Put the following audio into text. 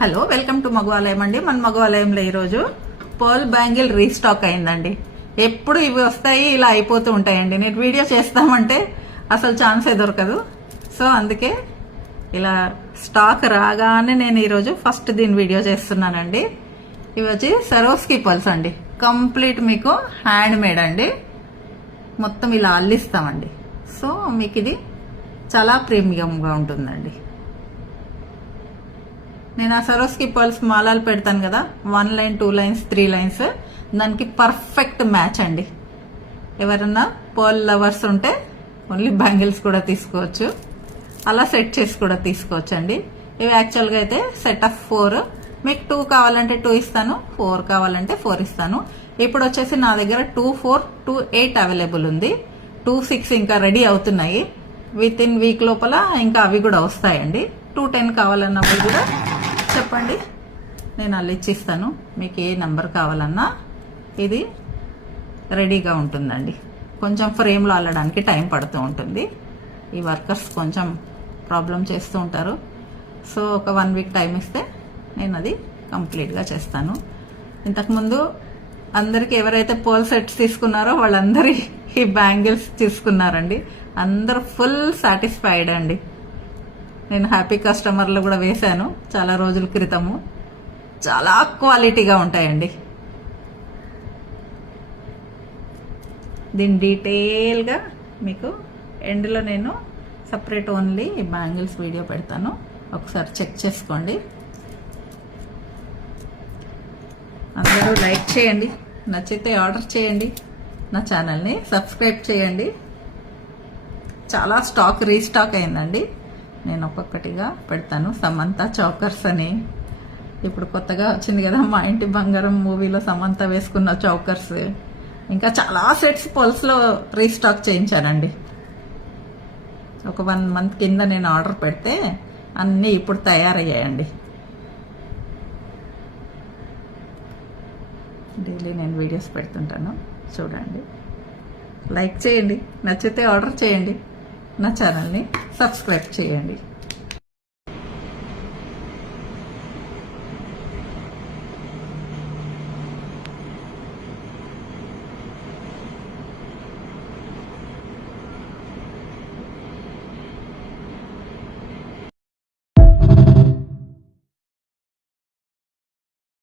Hello, welcome to మగవాలయం అండి. మన మగవాలయంలో ఈరోజు పర్ల్ బ్యాంగిల్ రీస్టాక్ అయిందండి. ఎప్పుడు ఇవి వస్తాయి, ఇలా అయిపోతూ ఉంటాయండి. నేను వీడియో చేస్తామంటే అసలు ఛాన్సే దొరకదు. సో అందుకే ఇలా స్టాక్ రాగానే నేను ఈరోజు ఫస్ట్ దీని వీడియో చేస్తున్నానండి. ఇవి వచ్చి సరోస్కి పర్ల్స్ అండి. కంప్లీట్ మీకు హ్యాండ్ మేడ్ అండి. మొత్తం ఇలా అల్లిస్తామండి. సో మీకు ఇది చాలా ప్రీమియంగా ఉంటుందండి. నేను ఆ సరోస్కి పర్ల్స్ మాలాలు పెడతాను కదా, 1 లైన్ 2 లైన్స్ 3 లైన్స్, దానికి పర్ఫెక్ట్ మ్యాచ్ అండి. ఎవరన్నా పర్ల్ లవర్స్ ఉంటే ఓన్లీ బ్యాంగిల్స్ కూడా తీసుకోవచ్చు, అలా సెట్ చేసి కూడా తీసుకోవచ్చు అండి. ఇవి యాక్చువల్గా అయితే సెట్ ఆఫ్ 4, మీకు 2 కావాలంటే 2 ఇస్తాను, 4 కావాలంటే 4 ఇస్తాను. ఇప్పుడు వచ్చేసి నా దగ్గర 2, 4, 2, 8 అవైలబుల్ ఉంది. 2, 6 ఇంకా రెడీ అవుతున్నాయి. విత్ ఇన్ వీక్ లోపల ఇంకా అవి కూడా వస్తాయండి. 2, 10 కావాలన్నప్పుడు కూడా చెప్పండి, నేను అల్లిచ్చిస్తాను. మీకు ఏ నెంబర్ కావాలన్నా ఇది రెడీగా ఉంటుందండి. కొంచెం ఫ్రేమ్లో అల్లడానికి టైం పడుతూ ఉంటుంది. ఈ వర్కర్స్ కొంచెం ప్రాబ్లం చేస్తూ ఉంటారు. సో ఒక 1 వీక్ టైం ఇస్తే నేను అది కంప్లీట్గా చేస్తాను. ఇంతకుముందు అందరికి ఎవరైతే పర్ల్ సెట్స్ తీసుకున్నారో వాళ్ళందరి ఈ బ్యాంగిల్స్ తీసుకున్నారండి. అందరూ ఫుల్ సాటిస్ఫైడ్ అండి. నేను హ్యాపీ కస్టమర్లు కూడా వేశాను చాలా రోజుల క్రితము. చాలా క్వాలిటీగా ఉంటాయండి. దీని డీటెయిల్గా మీకు ఎండ్లో నేను సపరేట్ ఓన్లీ ఈ బ్యాంగిల్స్ వీడియో పెడతాను, ఒకసారి చెక్ చేసుకోండి. అందరూ లైక్ చేయండి, నచ్చితే ఆర్డర్ చేయండి, నా ఛానల్ని సబ్స్క్రైబ్ చేయండి. చాలా స్టాక్ రీస్టాక్ అయిందండి. నేను ఒక్కొక్కటిగా పెడతాను. సమంత చౌకర్స్ అని ఇప్పుడు కొత్తగా వచ్చింది కదా, మా ఇంటి బంగారం మూవీలో సమంత వేసుకున్న చౌకర్స్. ఇంకా చాలా సెట్స్ పర్ల్స్లో రీస్టాక్ చేయించానండి. ఒక 1 మంత్ కింద నేను ఆర్డర్ పెడితే అన్నీ ఇప్పుడు తయారయ్యాయండి. డైలీ నేను వీడియోస్ పెడుతుంటాను, చూడండి. లైక్ చేయండి, నచ్చితే ఆర్డర్ చేయండి, నా ఛానల్ని సబ్స్క్రైబ్ చేయండి.